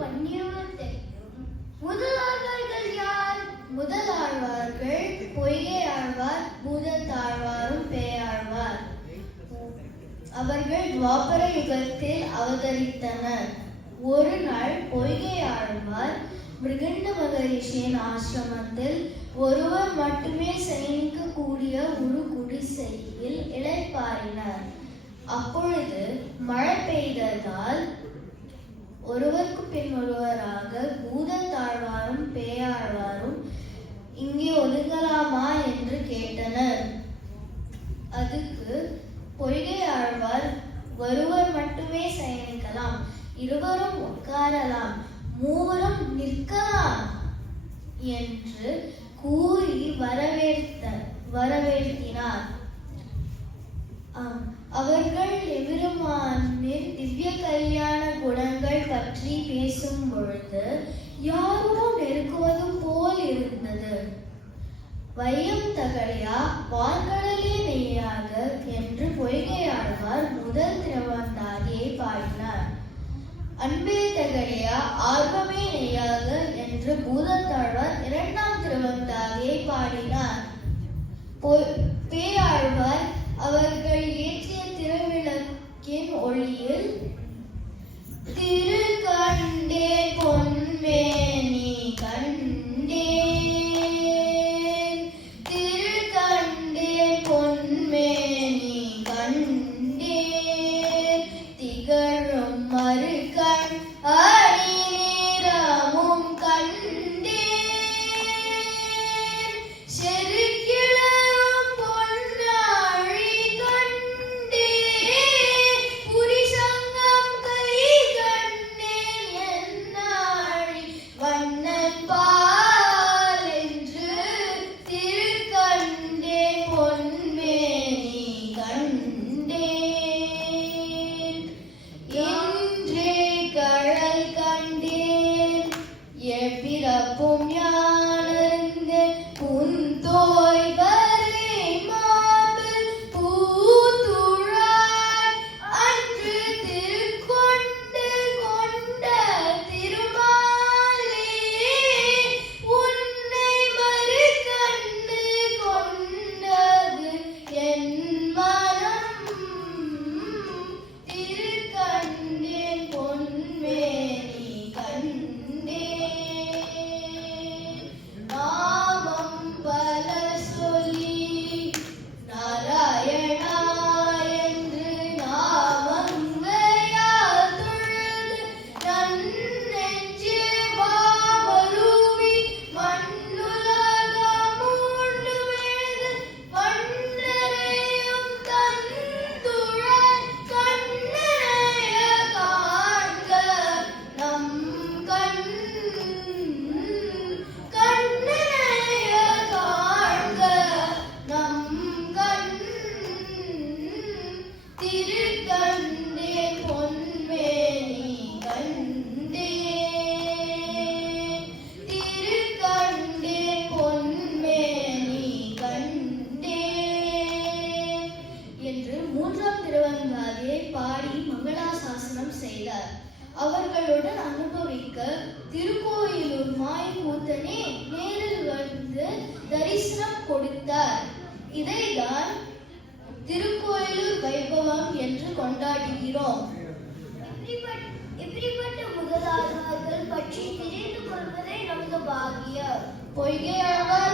வன்னியவத்தையும். முதலாழ்வார்கள் யார்? முதலாழ்வார்கள் பொய்கை ஆழ்வார், பூதத்தாழ்வாரும் பேயாழ்வார். அவர்கள் துவாபர யுகத்தில் அவதரித்தனர். ஒரு நாள் பொய்கை ஆழ்வார் மிருகண்ட மகரிஷியின் ஆசிரமத்தில் ஒருவர் மட்டுமே சயனிக்கக்கூடிய ஒரு குடிசையில் இளைப்பாறினார். அப்பொழுது மழை பெய்ததால் ஒருவருக்கு பின் ஒருவராக பூதத்தாழ்வாரும் பேயாழ்வாரும் இங்கே ஒதுங்கலாமா என்று கேட்டனர். அதுக்கு பொய்கை ஆழ்வார், ஒருவர் மட்டுமே சயனிக்கலாம், இருவரும் உட்காரலாம், மூவரும் நிற்கலாம் என்று கூறி வரவேற்கினார். அவர்கள் எம்பெருமானின் திவ்ய கல்யாண குணங்கள் பற்றி பேசும் பொழுது யாரோ நெருக்குவதும் போல் இருந்தது. வையம் தகழியா வான்கடலே நெய்யாக என்று பொய்கை ஆழ்வார் முதல் திருவந்தாதியை பாடினார். அன்பே தகழியா ஆர்வமே நெய்யாக என்று பூதத்தாழ்வார் இரண்டாம் திருவந்தாதியை பாடினார். பேயாழ்வார் அவர்கள் ஏற்றிய திருவிளக்கின் ஒளியில் திரு கண்டே பொன்மேனி கண்டேன், திரு கண்டே பொன்மேனி கண்டேன், திகழும் மறுகண் அடி நிறமும் கண்டேன், செருக்கிளரும் பொன்னாழி கண்டேன், புரிசங்கம் கை கண்டேன், என்னாழி வண்ணன் பால் என்று திருக்கண்டேன் பொன்மேனி கண்டேன், இன்றே கழல் கண்டேன், எப்பிறப்பும் யானறிந்தேன், புன்தோய் வரை மார்பில் பூத்துழாய் அன்று திருக்கொண்டு கொண்ட திருமாலே, உன்னை மறுகண்டு கொண்டது என் மனம், திருக்கண்டேன் பொன்மேனி கண்டேன், நாமம் பல சொல்லி நாராயணா என்று நாமங்கையால் தொழுது நன்னெஞ்சே வாமருவி மண்ணுலகமூண்டு வேது வண்ணரையும் தன்துழல் கண்ணனைய காண்க நம் கண்ணனைய காண்க நம் திருக்கண்டேன் பொன்மேனி கண்டேன், திருக்கண்டேன் பொன்மேனி கண்டேன் என்று மூன்றாம் திருவந்தாதியை பாடி மங்களாசாசனம் செய்தார். அவர்களுடன் அனுபவிக்க திருக்கோயிலூர் மாய்கூத்தனே நேரில் வந்து தரிசனம் கொடுத்தார். இதைதான் திருக்கோயிலூர் வைபவம் என்று கொண்டாடுகிறோம். இப்படிப்பட்ட முதலாளர்கள் பற்றி தெரிந்து கொள்வதே நமது பாக்கியம். பொய்கை ஆழ்வார்